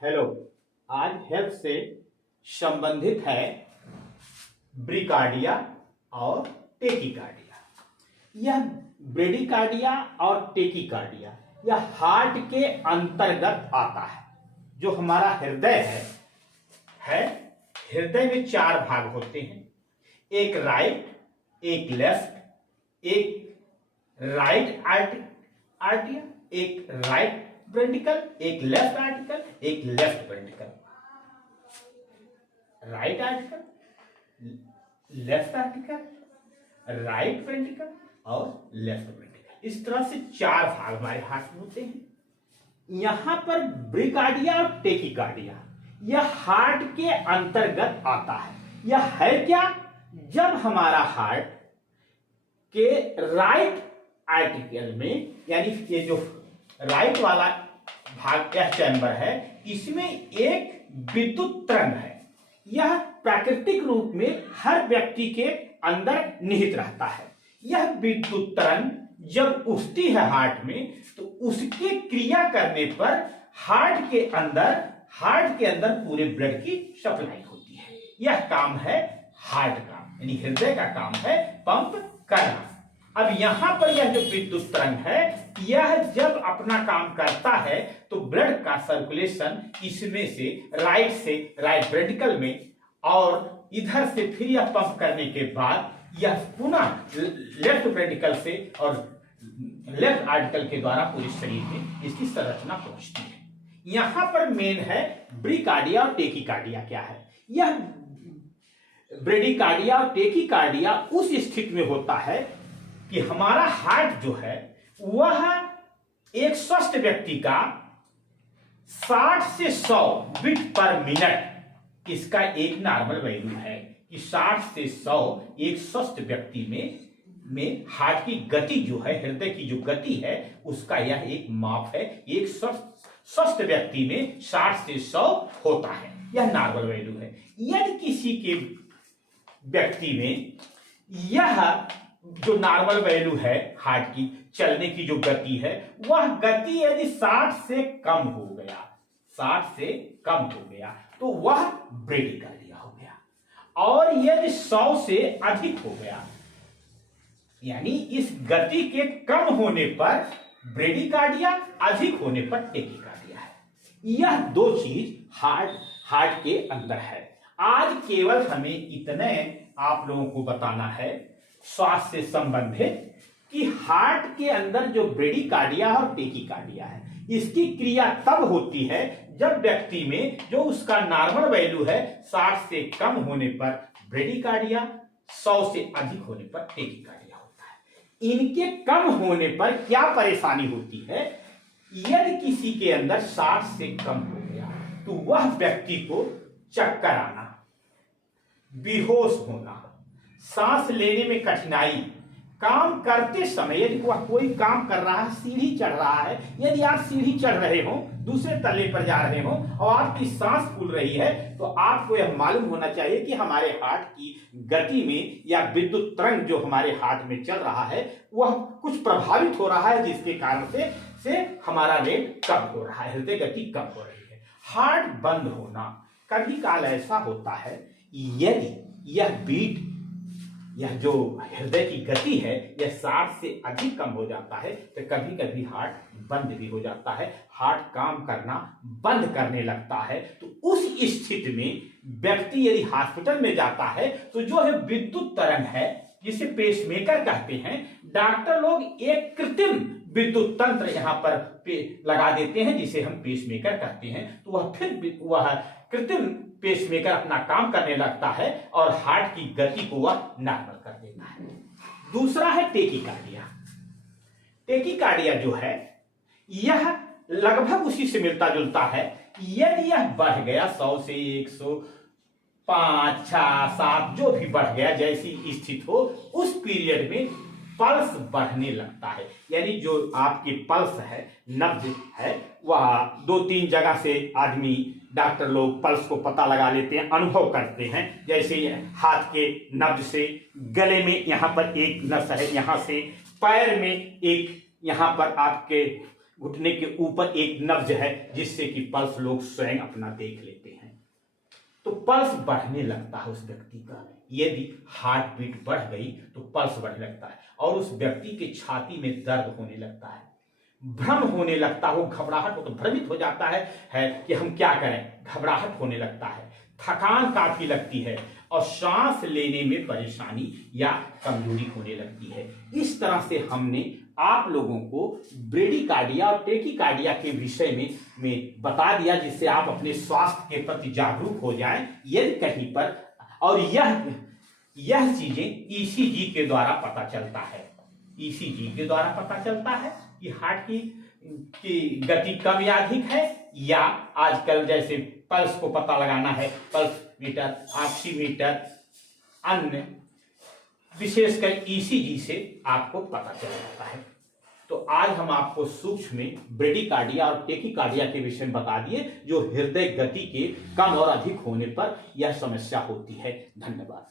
Hello. आज health से संबंधित है ब्रिकार्डिया और टेकीकार्डिया। यह ब्रेडिकार्डिया और टेकीकार्डिया यह हार्ट के अंतर्गत आता है। जो हमारा हृदय है हृदय में चार भाग होते हैं, एक राइट, एक लेफ्ट, एक राइट आर्टिया, एक राइट वेंट्रिकल, एक लेफ्ट आर्टिकल, एक left ventricle. Right article, left article, right ventricle और लेफ्ट वेंट्रिकल। इस तरह से चार भाग हमारे हार्ट में होते हैं। यहां पर ब्रिकार्डिया और टेकीकार्डिया यह हार्ट के अंतर्गत आता है। यह है क्या? जब हमारा हार्ट के राइट आर्टिकल में, यानी ये जो राइट वाला भाग यह चैम्बर है, इसमें एक विद्युत तरंग है। यह प्राकृतिक रूप में हर व्यक्ति के अंदर निहित रहता है। यह विद्युत तरंग जब उठती है हार्ट में, तो उसके क्रिया करने पर हार्ट के अंदर पूरे ब्लड की सप्लाई होती है। यह काम है हार्ट का, यानी हृदय का काम है पंप करना। अब यहां पर यह जो विद्युत तरंग है, यह जब अपना काम करता है तो ब्लड का सर्कुलेशन इसमें से राइट वेंट्रिकल में और इधर से फिर यह पंप करने के बाद यह पुनः लेफ्ट वेंट्रिकल से और लेफ्ट आर्टिकल के द्वारा पूरे शरीर में इसकी संरचना पहुंचती है। यहां पर मेन है ब्रिकार्डिया और टेकीकार्डिया। क्या है यह? ब्रेडिकार्डिया और टेकीकार्डिया उस स्थिति में होता है कि हमारा हार्ट जो है वह एक स्वस्थ व्यक्ति का 60 से 100 बीट पर मिनट इसका एक नॉर्मल वैल्यू है कि 60 से 100 एक स्वस्थ व्यक्ति में हार्ट की गति जो है, हृदय की जो गति है, उसका यह एक माप है। एक स्वस्थ व्यक्ति में 60 से 100 होता है, यह नॉर्मल वैल्यू है। यदि किसी के व्यक्ति में यह जो नॉर्मल वैल्यू है हार्ट की चलने की जो गति है, वह गति यदि 60 से कम हो गया तो वह ब्रेडिकार्डिया हो गया। और यदि 100 से अधिक हो गया, यानी इस गति के कम होने पर ब्रेडिकार्डिया, अधिक होने पर टेकीकार्डिया है। यह दो चीज हार्ट के अंदर है। आज केवल हमें इतने आप लोगों को बताना है स्वास्थ्य से संबंधित कि हार्ट के अंदर जो ब्रेडिकार्डिया और टेकीकार्डिया है, इसकी क्रिया तब होती है जब व्यक्ति में जो उसका नॉर्मल वैल्यू है 60 से कम होने पर ब्रेडिकार्डिया, 100 से अधिक होने पर टेकीकार्डिया होता है। इनके कम होने पर क्या परेशानी होती है? यदि किसी के अंदर 60 से कम हो गया तो वह व्यक्ति को चक्कर आना, बेहोश होना, सांस लेने में कठिनाई, काम करते समय यदि वह कोई काम कर रहा है, सीढ़ी चढ़ रहा है, यदि आप सीढ़ी चढ़ रहे हो, दूसरे तल्ले पर जा रहे हो और आपकी सांस फूल रही है, तो आपको यह मालूम होना चाहिए कि हमारे हार्ट की गति में या विद्युत तरंग जो हमारे हार्ट में चल रहा है वह कुछ प्रभावित हो रहा है, जिसके कारण से हमारा रेट कम हो रहा है, हृदय गति कम हो रही है। हार्ट बंद होना कभी काल ऐसा होता है यदि यह जो हृदय की गति है यह 60 से अधिक कम हो जाता है, तो कभी कभी हार्ट बंद भी हो जाता है, हार्ट काम करना बंद करने लगता है। तो उस स्थिति में व्यक्ति यदि हॉस्पिटल में जाता है तो जो है विद्युत तरंग है, जिसे पेसमेकर कहते हैं, डॉक्टर लोग एक कृत्रिम विद्युत तंत्र यहाँ पर लगा देते हैं जिसे हम पेसमेकर कहते हैं। तो वह कृत्रिम पेसमेकर अपना काम करने लगता है और हार्ट की गति को वह नॉर्मल कर देता है। दूसरा है टेकीकार्डिया। टेकीकार्डिया जो है यह लगभग उसी से मिलता जुलता है। यदि यह बढ़ गया 100 से 105, 6, 7 जो भी बढ़ गया, जैसी स्थिति हो, उस पीरियड में पल्स बढ़ने लगता है। यानी जो आपकी पल्स है, नब्ज है, वह 2-3 जगह से आदमी डॉक्टर लोग पल्स को पता लगा लेते हैं, अनुभव करते हैं। जैसे हाथ के नब्ज से, गले में यहाँ पर एक नस है, यहाँ से पैर में एक, यहाँ पर आपके घुटने के ऊपर एक नब्ज है जिससे कि पल्स लोग स्वयं अपना देख लेते हैं। तो पल्स बढ़ने लगता है उस व्यक्ति का। यदि हार्ट बीट बढ़ गई तो पल्स बढ़ने लगता है और उस व्यक्ति के छाती में दर्द होने लगता है, भ्रम होने लगता हो, घबराहट हो, तो भ्रमित हो जाता है कि हम क्या करें, घबराहट होने लगता है, थकान काफी लगती है और सांस लेने में परेशानी या कमजोरी होने लगती है। इस तरह से हमने आप लोगों को ब्रेडिकार्डिया और टेकिकार्डिया के विषय में बता दिया, जिससे आप अपने स्वास्थ्य के प्रति जागरूक हो जाएं यदि कहीं पर। और यह चीजें ईसीजी के द्वारा पता चलता है। ईसीजी के द्वारा पता चलता है कि हार्ट की गति कम या अधिक है, या आजकल जैसे पल्स को पता लगाना है, पल्स मीटर, ऑक्सीमीटर, अन्य विशेषकर ईसीजी से आपको पता चल जाता है। तो आज हम आपको सूक्ष्म में ब्रेडिकार्डिया और टेकिकार्डिया के विषय में बता दिए, जो हृदय गति के कम और अधिक होने पर यह समस्या होती है। धन्यवाद।